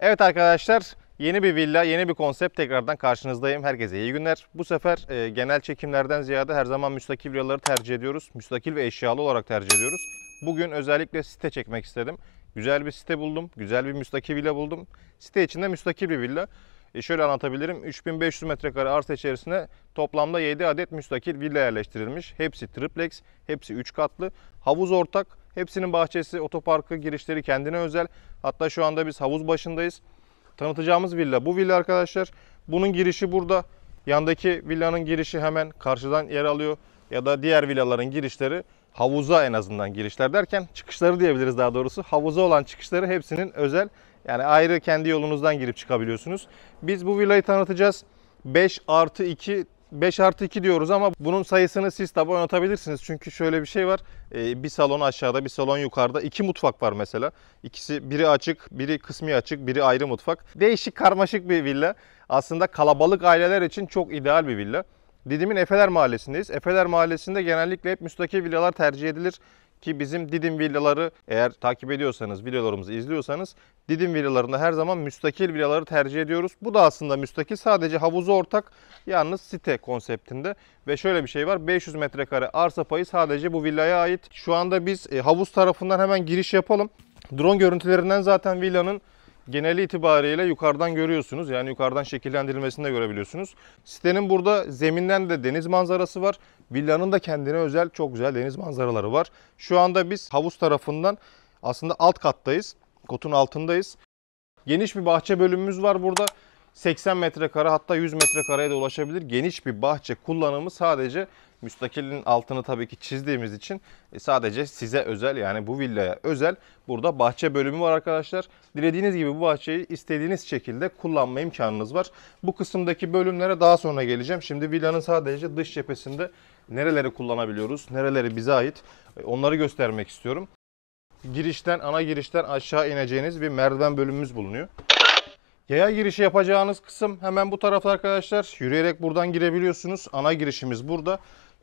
Evet arkadaşlar, yeni bir villa, yeni bir konsept tekrardan karşınızdayım. Herkese iyi günler. Bu sefer genel çekimlerden ziyade her zaman müstakil villaları tercih ediyoruz. Müstakil ve eşyalı olarak tercih ediyoruz. Bugün özellikle site çekmek istedim. Güzel bir site buldum, güzel bir müstakil villa buldum. Site içinde müstakil bir villa. Şöyle anlatabilirim. 3500 metrekare arsa içerisine toplamda 7 adet müstakil villa yerleştirilmiş. Hepsi triplex, hepsi 3 katlı. Havuz ortak, hepsinin bahçesi, otoparkı, girişleri kendine özel. Hatta şu anda biz havuz başındayız. Tanıtacağımız villa bu villa arkadaşlar. Bunun girişi burada. Yandaki villanın girişi hemen karşıdan yer alıyor. Ya da diğer villaların girişleri havuza en azından girişler derken çıkışları diyebiliriz daha doğrusu. Havuza olan çıkışları hepsinin özel. Yani ayrı kendi yolunuzdan girip çıkabiliyorsunuz. Biz bu villayı tanıtacağız. 5 artı 2 5 artı 2 diyoruz ama bunun sayısını siz tabi oynatabilirsiniz. Çünkü şöyle bir şey var. Bir salon aşağıda, bir salon yukarıda. 2 mutfak var mesela. İkisi, biri açık, biri kısmi açık, biri ayrı mutfak. Değişik, karmaşık bir villa. Aslında kalabalık aileler için çok ideal bir villa. Didim'in Efeler Mahallesi'ndeyiz. Efeler Mahallesi'nde genellikle hep müstakil villalar tercih edilir. Ki bizim Didim villaları, eğer takip ediyorsanız, videolarımızı izliyorsanız, Didim villalarında her zaman müstakil villaları tercih ediyoruz. Bu da aslında müstakil, sadece havuzu ortak, yalnız site konseptinde. Ve şöyle bir şey var, 500 metrekare arsa payı sadece bu villaya ait. Şu anda biz havuz tarafından hemen giriş yapalım. Drone görüntülerinden zaten villanın geneli itibariyle yukarıdan görüyorsunuz. Yani yukarıdan şekillendirilmesini de görebiliyorsunuz. Sitenin burada zeminden de deniz manzarası var. Villanın da kendine özel çok güzel deniz manzaraları var. Şu anda biz havuz tarafından aslında alt kattayız. Kotun altındayız. Geniş bir bahçe bölümümüz var burada. 80 metrekare, hatta 100 metrekareye de ulaşabilir. Geniş bir bahçe kullanımı sadece müstakilin altını tabii ki çizdiğimiz için sadece size özel, yani bu villaya özel burada bahçe bölümü var arkadaşlar. Dilediğiniz gibi bu bahçeyi istediğiniz şekilde kullanma imkanınız var. Bu kısımdaki bölümlere daha sonra geleceğim. Şimdi villanın sadece dış cephesinde nereleri kullanabiliyoruz, nereleri bize ait, onları göstermek istiyorum. Ana girişten aşağı ineceğiniz bir merdiven bölümümüz bulunuyor. Yaya girişi yapacağınız kısım hemen bu tarafta arkadaşlar. Yürüyerek buradan girebiliyorsunuz. Ana girişimiz burada.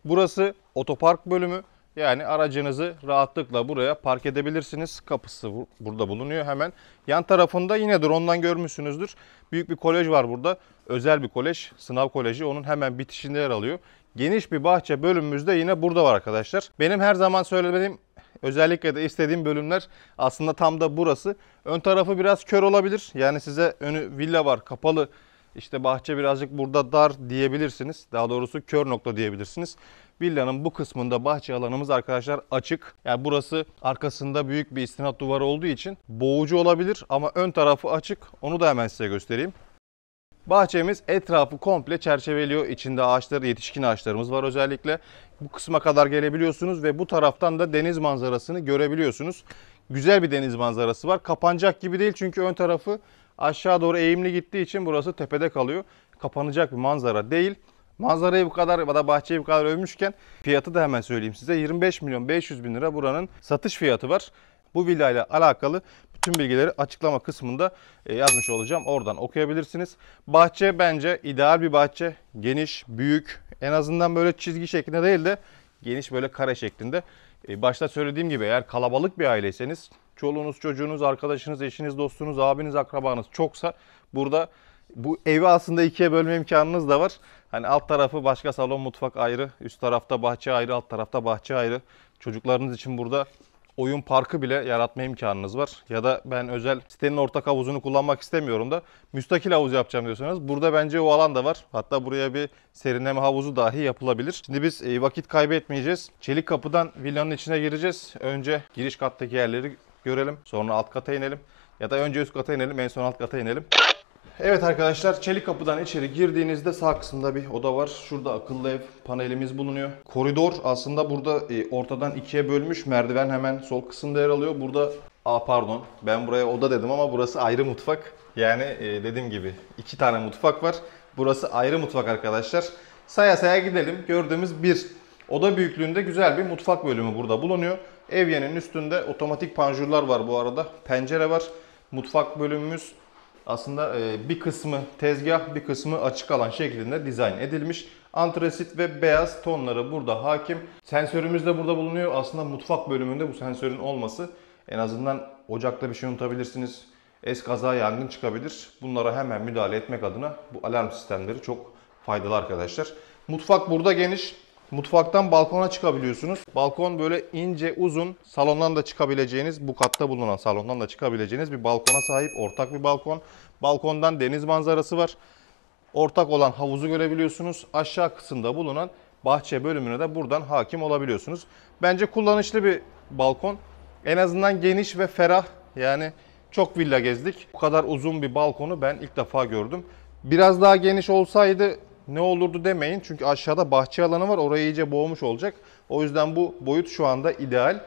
Burası otopark bölümü. Yani aracınızı rahatlıkla buraya park edebilirsiniz. Kapısı burada bulunuyor hemen. Yan tarafında yine drone'dan görmüşsünüzdür. Büyük bir kolej var burada. Özel bir kolej. Sınav koleji. Onun hemen bitişinde yer alıyor. Geniş bir bahçe bölümümüz de yine burada var arkadaşlar. Benim her zaman söylediğim, özellikle de istediğim bölümler aslında tam da burası. Ön tarafı biraz kör olabilir. Yani size önü villa var, kapalı, İşte bahçe birazcık burada dar diyebilirsiniz. Daha doğrusu kör nokta diyebilirsiniz. Villanın bu kısmında bahçe alanımız arkadaşlar açık. Yani burası arkasında büyük bir istinat duvarı olduğu için boğucu olabilir ama ön tarafı açık. Onu da hemen size göstereyim. Bahçemiz etrafı komple çerçeveliyor. İçinde ağaçları, yetişkin ağaçlarımız var özellikle. Bu kısma kadar gelebiliyorsunuz ve bu taraftan da deniz manzarasını görebiliyorsunuz. Güzel bir deniz manzarası var. Kapanacak gibi değil çünkü ön tarafı aşağı doğru eğimli gittiği için burası tepede kalıyor. Kapanacak bir manzara değil. Manzarayı bu kadar ya da bahçeyi bu kadar övmüşken fiyatı da hemen söyleyeyim size. 25 milyon 500 bin lira buranın satış fiyatı var. Bu villa ile alakalı bütün bilgileri açıklama kısmında yazmış olacağım. Oradan okuyabilirsiniz. Bahçe bence ideal bir bahçe. Geniş, büyük. En azından böyle çizgi şeklinde değil de geniş, böyle kare şeklinde. Başta söylediğim gibi eğer kalabalık bir aileyseniz, çoluğunuz, çocuğunuz, arkadaşınız, eşiniz, dostunuz, abiniz, akrabanız çoksa burada bu evi aslında ikiye bölme imkanınız da var. Hani alt tarafı başka salon, mutfak ayrı, üst tarafta bahçe ayrı, alt tarafta bahçe ayrı. Çocuklarınız için burada oyun parkı bile yaratma imkanınız var. Ya da ben özel sitenin ortak havuzunu kullanmak istemiyorum da müstakil havuz yapacağım diyorsanız burada bence o alan da var. Hatta buraya bir serinleme havuzu dahi yapılabilir. Şimdi biz vakit kaybetmeyeceğiz. Çelik kapıdan villanın içine gireceğiz. Önce giriş kattaki yerleri görelim. Sonra alt kata inelim. Ya da önce üst kata inelim, en son alt kata inelim. Evet arkadaşlar, çelik kapıdan içeri girdiğinizde sağ kısımda bir oda var. Şurada akıllı ev panelimiz bulunuyor. Koridor aslında burada ortadan ikiye bölmüş. Merdiven hemen sol kısımda yer alıyor. Burada pardon, ben buraya oda dedim ama burası ayrı mutfak. Yani dediğim gibi iki tane mutfak var. Burası ayrı mutfak arkadaşlar. Saya saya gidelim. Gördüğümüz bir oda büyüklüğünde güzel bir mutfak bölümü burada bulunuyor. Evyenin üstünde otomatik panjurlar var bu arada. Pencere var. Mutfak bölümümüz aslında bir kısmı tezgah, bir kısmı açık alan şeklinde dizayn edilmiş. Antresit ve beyaz tonları burada hakim. Sensörümüz de burada bulunuyor. Aslında mutfak bölümünde bu sensörün olması, en azından ocakta bir şey unutabilirsiniz. Eskaza, yangın çıkabilir. Bunlara hemen müdahale etmek adına bu alarm sistemleri çok faydalı arkadaşlar. Mutfak burada geniş. Mutfaktan balkona çıkabiliyorsunuz. Balkon böyle ince, uzun, salondan da çıkabileceğiniz, bu katta bulunan salondan da çıkabileceğiniz bir balkona sahip. Ortak bir balkon. Balkondan deniz manzarası var. Ortak olan havuzu görebiliyorsunuz. Aşağı kısımda bulunan bahçe bölümüne de buradan hakim olabiliyorsunuz. Bence kullanışlı bir balkon. En azından geniş ve ferah. Yani çok villa gezdik. Bu kadar uzun bir balkonu ben ilk defa gördüm. Biraz daha geniş olsaydı ne olurdu demeyin. Çünkü aşağıda bahçe alanı var. Orayı iyice boğmuş olacak. O yüzden bu boyut şu anda ideal.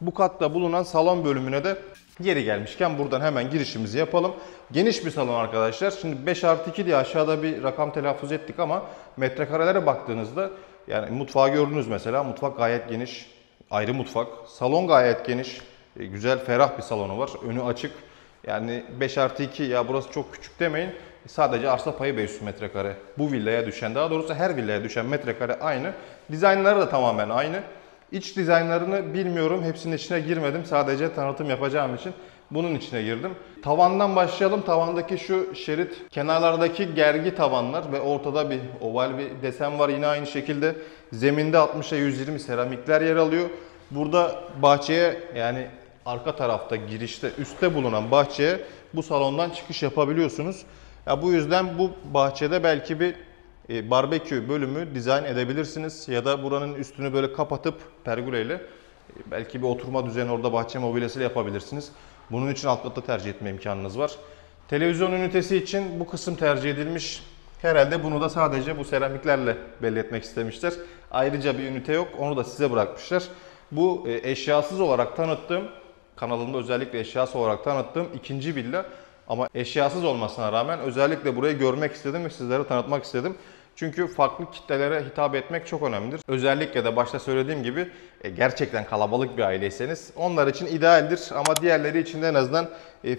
Bu katta bulunan salon bölümüne de yeri gelmişken buradan hemen girişimizi yapalım. Geniş bir salon arkadaşlar. Şimdi 5+2 diye aşağıda bir rakam telaffuz ettik ama metrekarelere baktığınızda yani mutfağı gördünüz mesela. Mutfak gayet geniş. Ayrı mutfak. Salon gayet geniş. Güzel, ferah bir salonu var. Önü açık. Yani 5+2 ya burası çok küçük demeyin. Sadece arsa payı 500 metrekare. Bu villaya düşen, daha doğrusu her villaya düşen metrekare aynı. Dizaynları da tamamen aynı. İç dizaynlarını bilmiyorum. Hepsinin içine girmedim. Sadece tanıtım yapacağım için bunun içine girdim. Tavandan başlayalım. Tavandaki şu şerit, kenarlardaki gergi tavanlar ve ortada bir oval bir desen var. Yine aynı şekilde zeminde 60'a 120 seramikler yer alıyor. Burada bahçeye, yani arka tarafta girişte üstte bulunan bahçeye bu salondan çıkış yapabiliyorsunuz. Ya bu yüzden bu bahçede belki bir barbekü bölümü dizayn edebilirsiniz ya da buranın üstünü böyle kapatıp pergoleyle belki bir oturma düzeni orada bahçe mobilyasıyla yapabilirsiniz. Bunun için alt katı tercih etme imkanınız var. Televizyon ünitesi için bu kısım tercih edilmiş. Herhalde bunu da sadece bu seramiklerle belli etmek istemişler. Ayrıca bir ünite yok. Onu da size bırakmışlar. Bu eşyasız olarak tanıttığım, kanalımda özellikle eşyası olarak tanıttığım ikinci villa. Ama eşyasız olmasına rağmen özellikle burayı görmek istedim ve sizlere tanıtmak istedim. Çünkü farklı kitlelere hitap etmek çok önemlidir. Özellikle de başta söylediğim gibi gerçekten kalabalık bir aileyseniz onlar için idealdir. Ama diğerleri için de en azından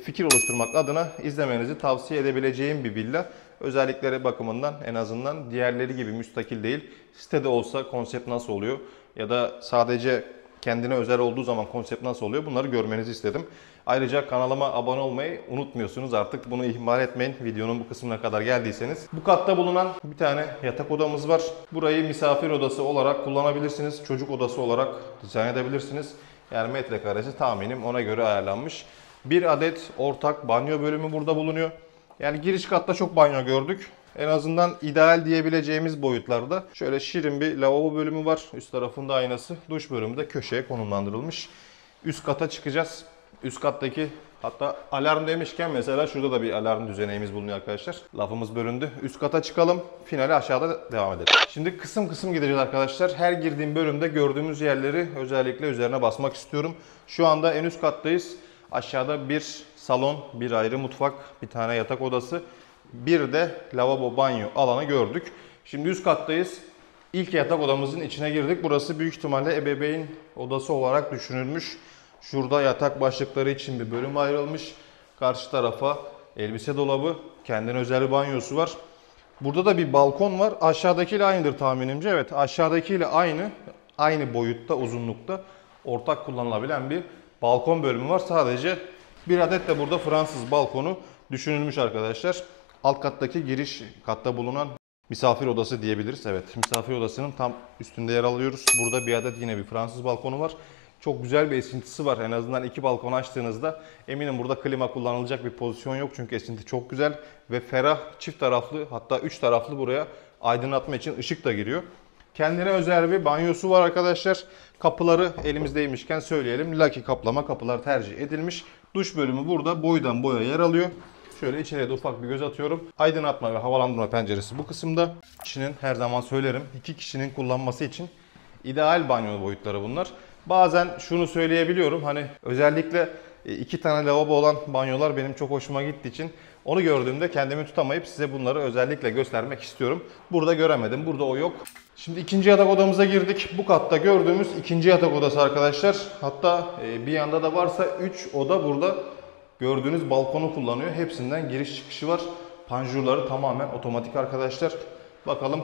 fikir oluşturmak adına izlemenizi tavsiye edebileceğim bir villa. Özellikleri bakımından en azından diğerleri gibi müstakil değil. Sitede olsa konsept nasıl oluyor ya da sadece kendine özel olduğu zaman konsept nasıl oluyor, bunları görmenizi istedim. Ayrıca kanalıma abone olmayı unutmuyorsunuz, artık bunu ihmal etmeyin videonun bu kısmına kadar geldiyseniz. Bu katta bulunan bir tane yatak odamız var. Burayı misafir odası olarak kullanabilirsiniz. Çocuk odası olarak dizayn edebilirsiniz. Yani metrekaresi tahminim ona göre ayarlanmış. Bir adet ortak banyo bölümü burada bulunuyor. Yani giriş katta çok banyo gördük. En azından ideal diyebileceğimiz boyutlarda. Şöyle şirin bir lavabo bölümü var. Üst tarafında aynası. Duş bölümü de köşeye konumlandırılmış. Üst kata çıkacağız. Üst kattaki, hatta alarm demişken mesela şurada da bir alarm düzeneğimiz bulunuyor arkadaşlar. Lafımız bölündü. Üst kata çıkalım. Finale aşağıda devam edelim. Şimdi kısım kısım gideceğiz arkadaşlar. Her girdiğim bölümde gördüğümüz yerleri özellikle üzerine basmak istiyorum. Şu anda en üst kattayız. Aşağıda bir salon, bir ayrı mutfak, bir tane yatak odası, bir de lavabo banyo alanı gördük. Şimdi üst kattayız. İlk yatak odamızın içine girdik. Burası büyük ihtimalle ebeveyn odası olarak düşünülmüş. Şurada yatak başlıkları için bir bölüm ayrılmış. Karşı tarafa elbise dolabı, kendine özel bir banyosu var. Burada da bir balkon var. Aşağıdakiyle aynıdır tahminimce. Evet, aşağıdakiyle aynı. Aynı boyutta, uzunlukta ortak kullanılabilen bir balkon bölümü var. Sadece bir adet de burada Fransız balkonu düşünülmüş arkadaşlar. Alt kattaki giriş katta bulunan misafir odası diyebiliriz. Evet, misafir odasının tam üstünde yer alıyoruz. Burada bir adet yine bir Fransız balkonu var. Çok güzel bir esintisi var. En azından iki balkon açtığınızda eminim burada klima kullanılacak bir pozisyon yok. Çünkü esinti çok güzel ve ferah, çift taraflı, hatta 3 taraflı buraya aydınlatma için ışık da giriyor. Kendine özel bir banyosu var arkadaşlar. Kapıları elimizdeymişken söyleyelim. Laki kaplama kapılar tercih edilmiş. Duş bölümü burada boydan boya yer alıyor. Şöyle içeriye de ufak bir göz atıyorum. Aydınlatma ve havalandırma penceresi bu kısımda. Kişinin, her zaman söylerim, 2 kişinin kullanması için ideal banyo boyutları bunlar. Bazen şunu söyleyebiliyorum, hani özellikle 2 tane lavabo olan banyolar benim çok hoşuma gittiği için onu gördüğümde kendimi tutamayıp size bunları özellikle göstermek istiyorum. Burada göremedim, burada o yok. Şimdi ikinci yatak odamıza girdik. Bu katta gördüğümüz ikinci yatak odası arkadaşlar. Hatta bir yanda da varsa 3 oda burada gördüğünüz balkonu kullanıyor. Hepsinden giriş çıkışı var. Panjurları tamamen otomatik arkadaşlar. Bakalım,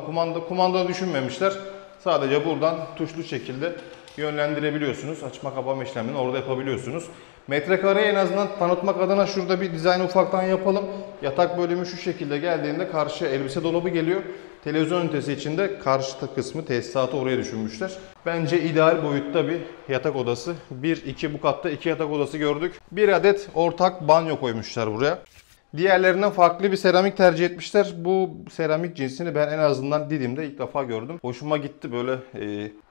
kumanda düşünmemişler. Sadece buradan tuşlu şekilde yönlendirebiliyorsunuz. Açma kapama işlemini orada yapabiliyorsunuz. Metrekareyi en azından tanıtmak adına şurada bir dizayn ufaktan yapalım. Yatak bölümü şu şekilde geldiğinde karşıya elbise dolabı geliyor. Televizyon ünitesi içinde karşı kısmı, tesisatı oraya düşünmüşler. Bence ideal boyutta bir yatak odası. 1-2 bu katta 2 yatak odası gördük. Bir adet ortak banyo koymuşlar buraya. Diğerlerinden farklı bir seramik tercih etmişler. Bu seramik cinsini ben en azından Didim'de ilk defa gördüm. Hoşuma gitti, böyle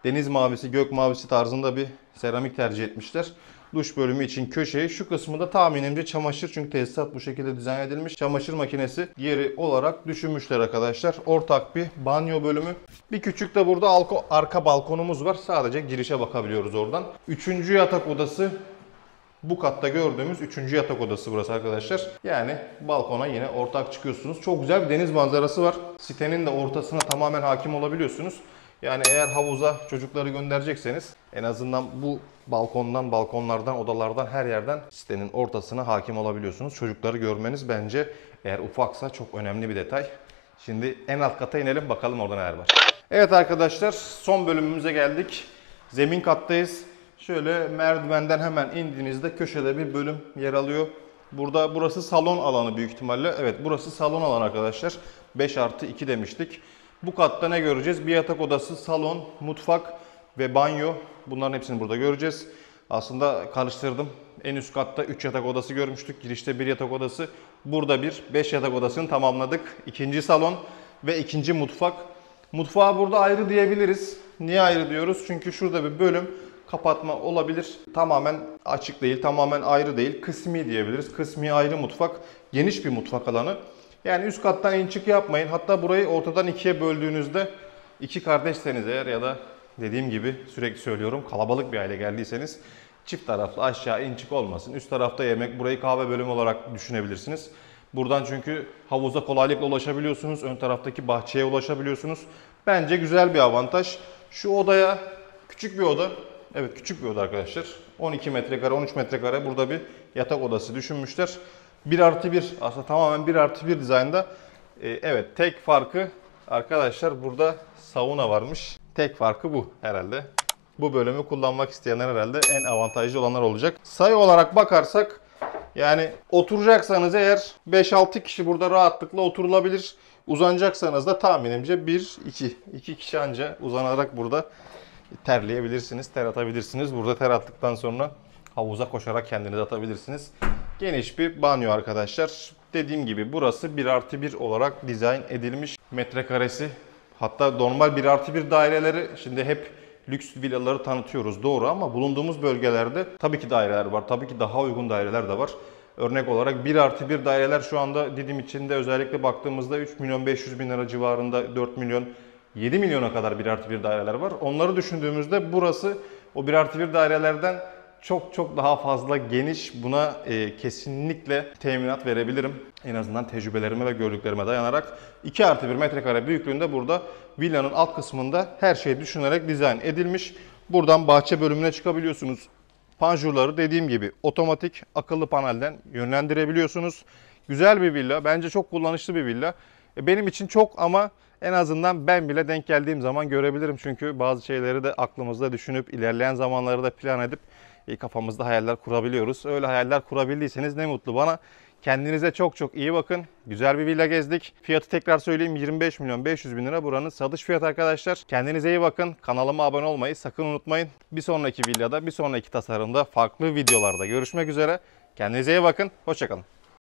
deniz mavisi, gök mavisi tarzında bir seramik tercih etmişler. Duş bölümü için köşeyi, şu kısmı da tahminimce çamaşır, çünkü tesisat bu şekilde dizayn edilmiş. Çamaşır makinesi yeri olarak düşünmüşler arkadaşlar. Ortak bir banyo bölümü. Bir küçük de burada arka balkonumuz var. Sadece girişe bakabiliyoruz oradan. Üçüncü yatak odası. Bu katta gördüğümüz 3. yatak odası burası arkadaşlar. Yani balkona yine ortak çıkıyorsunuz. Çok güzel bir deniz manzarası var. Sitenin de ortasına tamamen hakim olabiliyorsunuz. Yani eğer havuza çocukları gönderecekseniz en azından bu balkondan, balkonlardan, odalardan, her yerden sitenin ortasına hakim olabiliyorsunuz. Çocukları görmeniz bence eğer ufaksa çok önemli bir detay. Şimdi en alt kata inelim, bakalım orada neler var. Evet arkadaşlar, son bölümümüze geldik. Zemin kattayız. Şöyle merdivenden hemen indiğinizde köşede bir bölüm yer alıyor. Burası salon alanı büyük ihtimalle. Evet, burası salon alanı arkadaşlar. 5+2 demiştik. Bu katta ne göreceğiz? Bir yatak odası, salon, mutfak ve banyo. Bunların hepsini burada göreceğiz. Aslında karıştırdım. En üst katta 3 yatak odası görmüştük. Girişte 1 yatak odası. Burada 5 yatak odasını tamamladık. İkinci salon ve ikinci mutfak. Mutfağı burada ayrı diyebiliriz. Niye ayrı diyoruz? Çünkü şurada bir bölüm kapatma olabilir. Tamamen açık değil, tamamen ayrı değil. Kısmi diyebiliriz. Kısmi ayrı mutfak. Geniş bir mutfak alanı. Yani üst kattan in çık yapmayın. Hatta burayı ortadan ikiye böldüğünüzde, iki kardeşseniz eğer ya da dediğim gibi sürekli söylüyorum, kalabalık bir aile geldiyseniz çift taraflı aşağı in çık olmasın. Üst tarafta yemek, burayı kahve bölümü olarak düşünebilirsiniz. Buradan çünkü havuza kolaylıkla ulaşabiliyorsunuz. Ön taraftaki bahçeye ulaşabiliyorsunuz. Bence güzel bir avantaj. Şu odaya, küçük bir oda. Evet, küçük bir oda arkadaşlar. 12 metrekare, 13 metrekare burada bir yatak odası düşünmüşler. 1+1, aslında tamamen 1+1 dizaynda. Evet, tek farkı arkadaşlar burada sauna varmış. Tek farkı bu herhalde. Bu bölümü kullanmak isteyenler herhalde en avantajlı olanlar olacak. Sayı olarak bakarsak, yani oturacaksanız eğer 5-6 kişi burada rahatlıkla oturulabilir. Uzanacaksanız da tahminimce 1-2 kişi anca uzanarak burada terleyebilirsiniz, ter atabilirsiniz. Burada ter attıktan sonra havuza koşarak kendinizi atabilirsiniz. Geniş bir banyo arkadaşlar. Dediğim gibi burası 1+1 olarak dizayn edilmiş. Metrekaresi, hatta normal 1+1 daireleri, şimdi hep lüks villaları tanıtıyoruz doğru, ama bulunduğumuz bölgelerde tabii ki daireler var. Tabii ki daha uygun daireler de var. Örnek olarak 1+1 daireler şu anda Didim içinde özellikle baktığımızda 3.500.000 lira civarında, 4 milyon, 7 milyona kadar 1+1 daireler var. Onları düşündüğümüzde burası o 1+1 dairelerden çok daha fazla geniş. Buna kesinlikle teminat verebilirim. En azından tecrübelerime ve gördüklerime dayanarak. 2+1 metrekare büyüklüğünde burada villanın alt kısmında her şey düşünülerek dizayn edilmiş. Buradan bahçe bölümüne çıkabiliyorsunuz. Panjurları dediğim gibi otomatik akıllı panelden yönlendirebiliyorsunuz. Güzel bir villa. Bence çok kullanışlı bir villa. Benim için çok, ama en azından ben bile denk geldiğim zaman görebilirim. Çünkü bazı şeyleri de aklımızda düşünüp ilerleyen zamanları da plan edip kafamızda hayaller kurabiliyoruz. Öyle hayaller kurabildiyseniz ne mutlu bana. Kendinize çok iyi bakın. Güzel bir villa gezdik. Fiyatı tekrar söyleyeyim, 25.500.000 lira buranın satış fiyatı arkadaşlar. Kendinize iyi bakın. Kanalıma abone olmayı sakın unutmayın. Bir sonraki villada, bir sonraki tasarımda, farklı videolarda görüşmek üzere. Kendinize iyi bakın. Hoşça kalın.